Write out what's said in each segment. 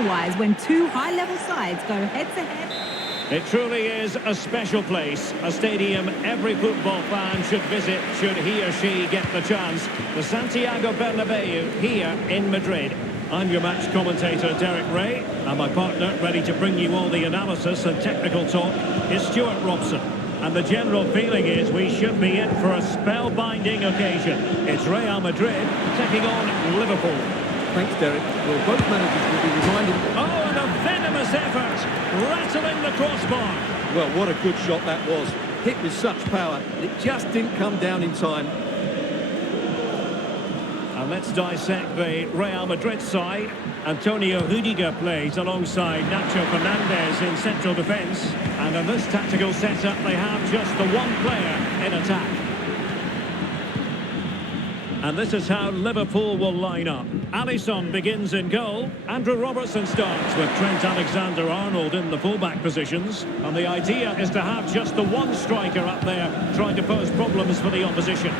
otherwise when two high-level sides go head-to-head. It truly is a special place, a stadium every football fan should visit should he or she get the chance. The Santiago Bernabeu here in Madrid. I'm your match commentator, Derek Ray, and my partner, ready to bring you all the analysis and technical talk, is Stuart Robson. And the general feeling is we should be in for a spellbinding occasion. It's Real Madrid taking on Liverpool. Thanks, Derek. Well, both managers will be reminded... Oh, and a venomous effort, rattling the crossbar. Well, what a good shot that was. Hit with such power, it just didn't come down in time. And let's dissect the Real Madrid side. Antonio Rudiger plays alongside Nacho Fernandez in central defence. And in this tactical setup, they have just the one player in attack. And this is how Liverpool will line up. Alisson begins in goal. Andrew Robertson starts with Trent Alexander-Arnold in the fullback positions. And the idea is to have just the one striker up there trying to pose problems for the opposition.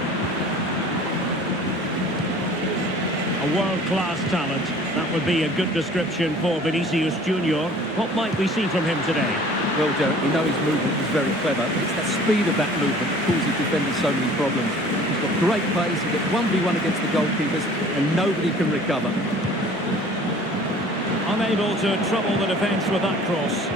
A world-class talent. That would be a good description for Vinícius Jr. What might we see from him today? Well, Derek, we know his movement is very clever, but it's that speed of that movement that causes defenders so many problems. He's got great pace, he gets 1v1 against the goalkeepers, and nobody can recover. Unable to trouble the defence with that cross.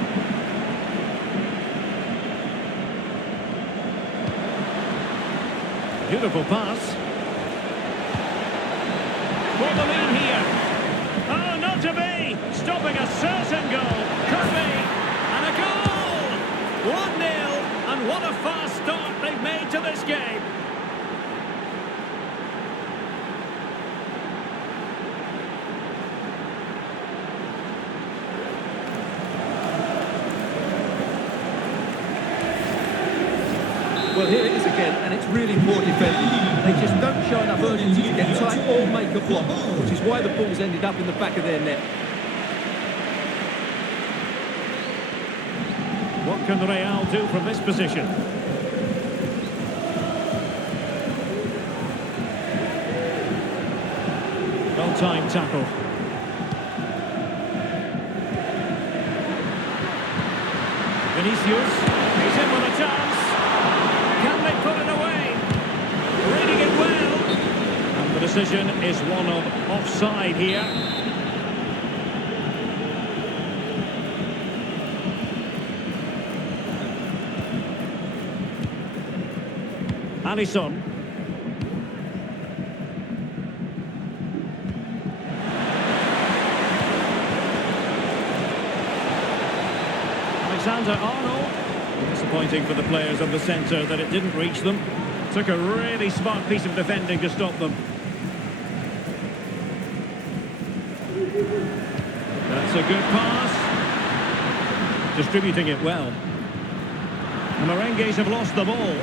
Beautiful pass. For the lead here. Oh, not to be! Stopping a certain goal. Could be. And a goal! 1-0. And what a fast start they've made to this game. Well, here it is again, and it's really poor defending. They just don't show enough urgency to get tight or make a block, which is why the ball's ended up in the back of their net. What can Real do from this position? Well-timed tackle. Vinícius, he's in with a chance. Can they put it away? Reading it well. And the decision is one of offside here. Alisson. Alexander-Arnold. Disappointing for the players of the centre that it didn't reach them. Took a really smart piece of defending to stop them. That's a good pass. Distributing it well. The Merengues have lost the ball.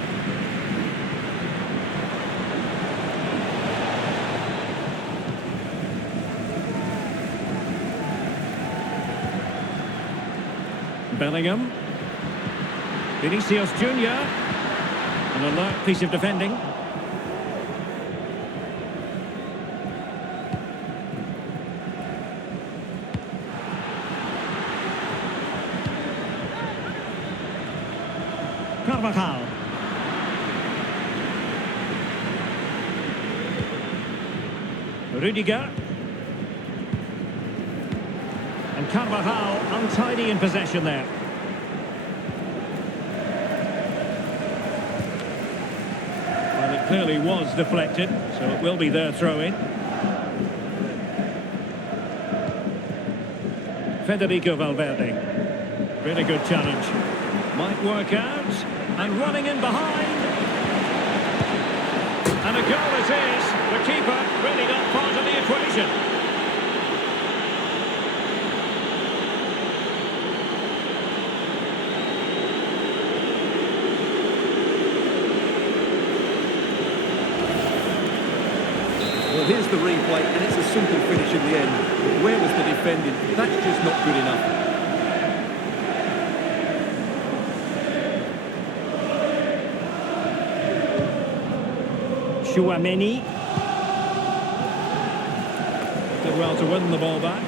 Bellingham. Vinícius Jr. An alert piece of defending. Carvajal. Rudiger. And Carvajal untidy in possession there. Well, it clearly was deflected, so it will be their throw-in. Federico Valverde. Really good challenge. Might work out. And running in behind. And a goal it is. The keeper really not part of the equation. Well, here's the replay, and it's a simple finish in the end. But where was the defending? That's just not good enough. Chouameni. Did well to win the ball back.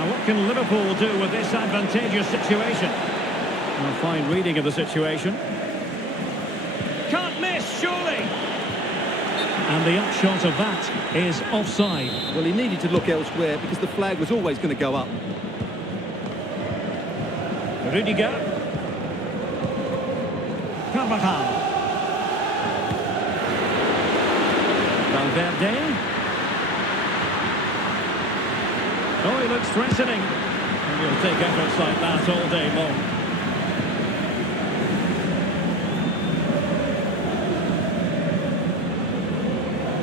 Now, what can Liverpool do with this advantageous situation? A fine reading of the situation. Can't miss, surely! And the upshot of that is offside. Well, he needed to look elsewhere because the flag was always going to go up. Rudiger. Carvajal. Valverde. Oh, he looks threatening. And he'll take efforts like that all day long.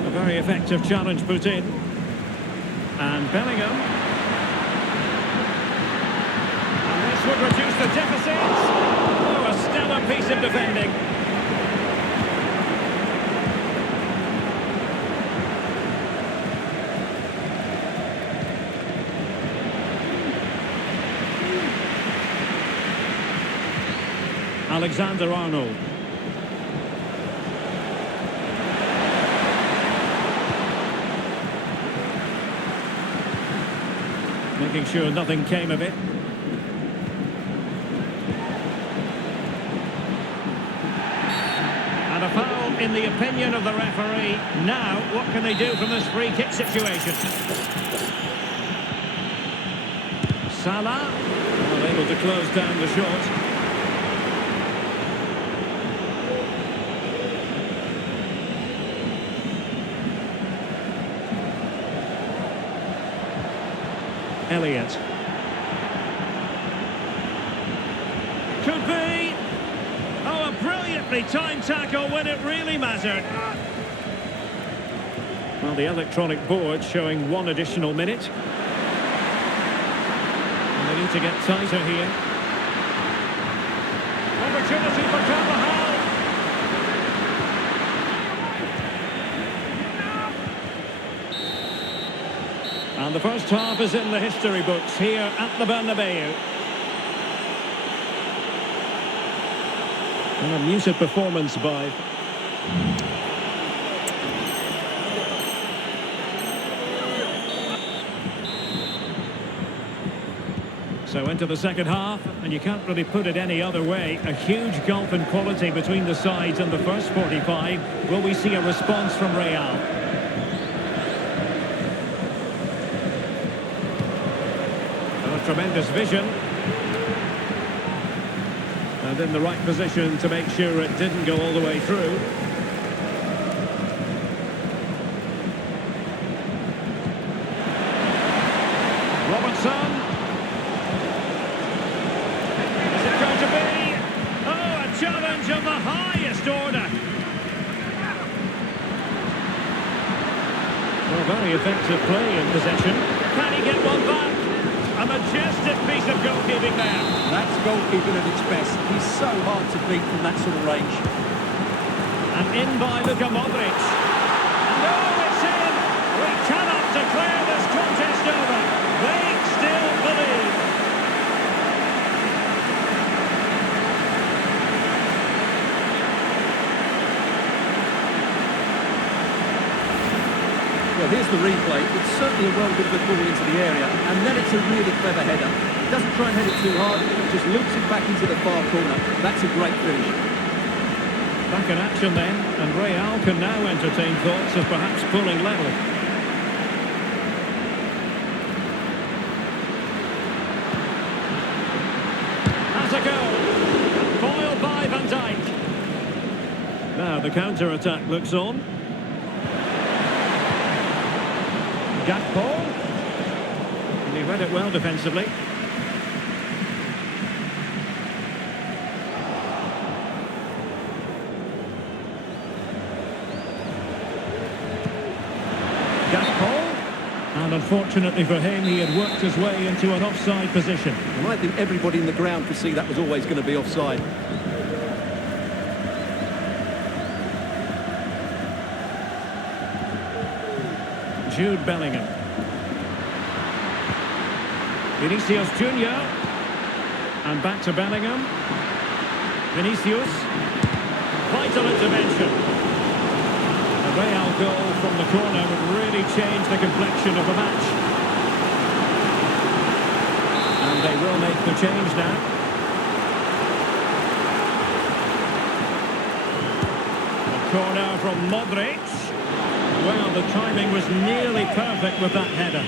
A very effective challenge put in. And Bellingham. And this would reduce the deficit. Oh, a stellar piece of defending. Alexander-Arnold. Making sure nothing came of it. And a foul in the opinion of the referee. Now, what can they do from this free kick situation? Salah, unable to close down the shot. Elliott. Could be. Oh, a brilliantly timed tackle when it really mattered. Well, the electronic board showing 1 additional minute. And they need to get tighter here. Opportunity for Carvajal. And the first half is in the history books here at the Bernabeu. And a muted performance by... So into the second half, and you can't really put it any other way. A huge gulf in quality between the sides in the first 45. Will we see a response from Real? Tremendous vision. And in the right position to make sure it didn't go all the way through. Robertson. Is it going to be? Oh, a challenge of the highest order. Well, very effective play in possession. Can he get one back? A majestic piece of goalkeeping there. That's goalkeeping at its best. He's so hard to beat from that sort of range. And in by Luka Modric. And oh, it's in! We cannot declare this contest over. They still believe. Well, here's the replay. It's certainly a well-delivered ball into the area, and then it's a really clever header. He doesn't try and head it too hard, just loops it back into the far corner. That's a great finish. Back in action then, and Real can now entertain thoughts of perhaps pulling level. Has a goal. Foiled by Van Dijk. Now the counter-attack looks on. Gakpo. And he read it well defensively. Gakpo. And unfortunately for him, he had worked his way into an offside position. And I think everybody in the ground could see that was always going to be offside. Jude Bellingham. Vinícius Jr. And back to Bellingham. Vinícius. Vital intervention. A Real goal from the corner would really change the complexion of the match. And they will make the change now. A corner from Modric. Well, the timing was nearly perfect with that header.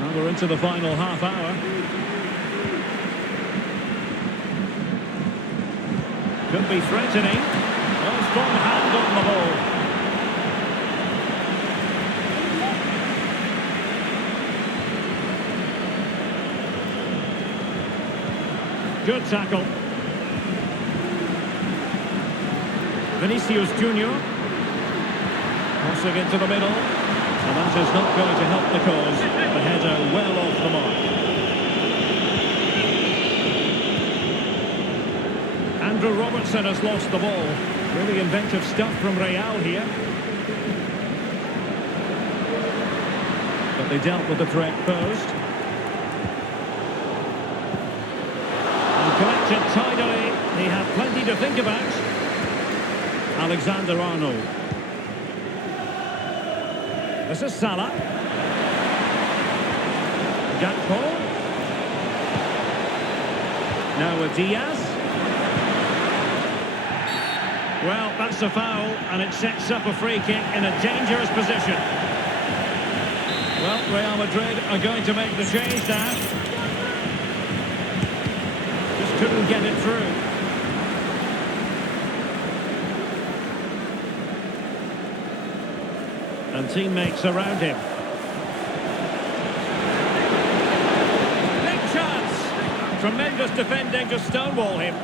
Now we're into the final half hour. Could be threatening. Oh, strong hand on the ball. Good tackle. Vinícius Jr. Crossing into the middle. And that is not going to help the cause. The header well off the mark. Andrew Robertson has lost the ball. Really inventive stuff from Real here. But they dealt with the threat posed. Collected tidily. He had plenty to think about. Alexander-Arnold. This is Salah. Gakpo. Now with Díaz. Well, that's a foul, and it sets up a free kick in a dangerous position. Well, Real Madrid are going to make the change now. Couldn't get it through. And teammates around him. Big chance! Tremendous defending to stonewall him.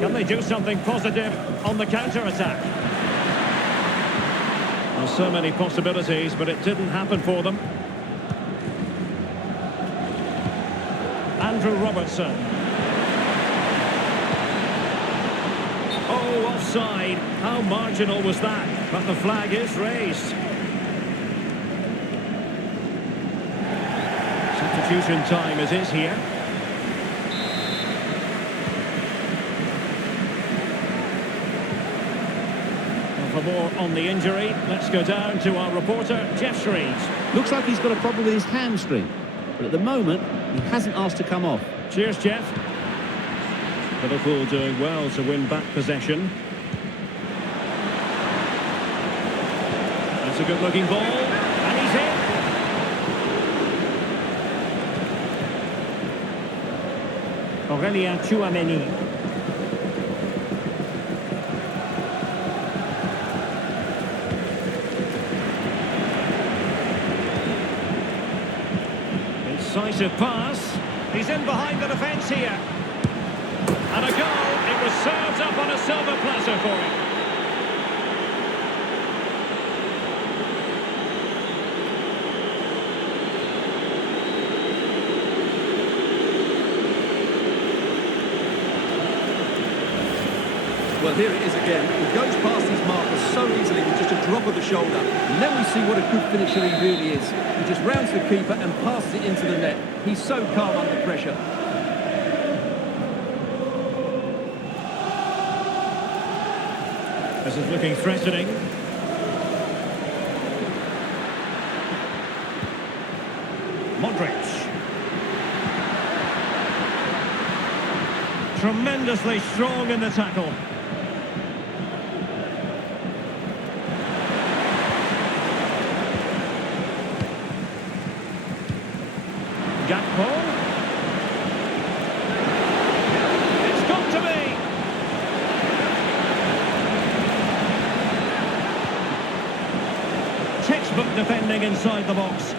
Can they do something positive on the counter-attack? There's so many possibilities, but it didn't happen for them. Andrew Robertson. Oh, offside. How marginal was that? But the flag is raised. Substitution time it is here. And for more on the injury, let's go down to our reporter, Jeff Shreves. Looks like he's got a problem with his hamstring, but at the moment, he hasn't asked to come off. Cheers, Jeff. Liverpool doing well to win back possession. That's a good-looking ball, and he's in. Aurélien Tchouameni. Incisive pass. He's in behind the defence here. And a goal. It was served up on a silver platter for him. Well, here it is again. He goes past his marker so easily with just a drop of the shoulder. And then we see what a good finisher he really is. He just rounds the keeper and passes it into the net. He's so calm under pressure. This is looking threatening. Modric. Tremendously strong in the tackle. Gakpo. It's got to be. Textbook defending inside the box.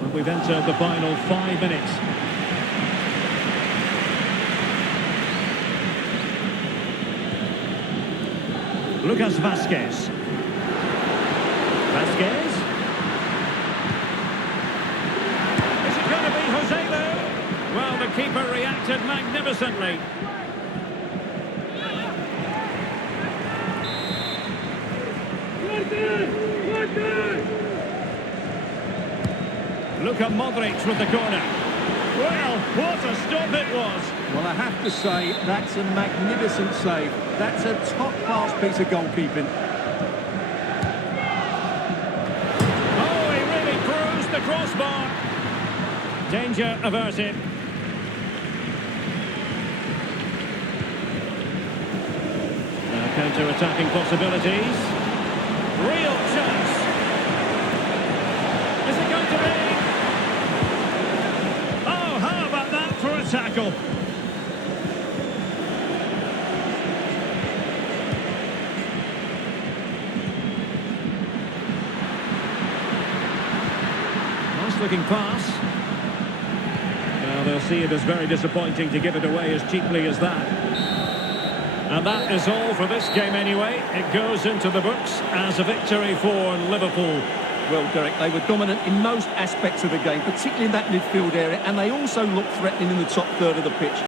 And we've entered the final 5 minutes. Lucas Vázquez. Vázquez. Is it going to be Joselu? Well, the keeper reacted magnificently. Luka Modric with the corner. Well, what a stop! hope it was. Well, I have to say, that's a magnificent save. That's a top-class piece of goalkeeping. Oh, he really bruised the crossbar. Danger averted. Now counter-attacking possibilities. Real chance. Is it going to be? Oh, how about that for a tackle? Nice looking pass. Well, they'll see it as very disappointing to give it away as cheaply as that. And that is all for this game anyway. It goes into the books as a victory for Liverpool. Well, Derek, they were dominant in most aspects of the game, particularly in that midfield area, and they also looked threatening in the top third of the pitch.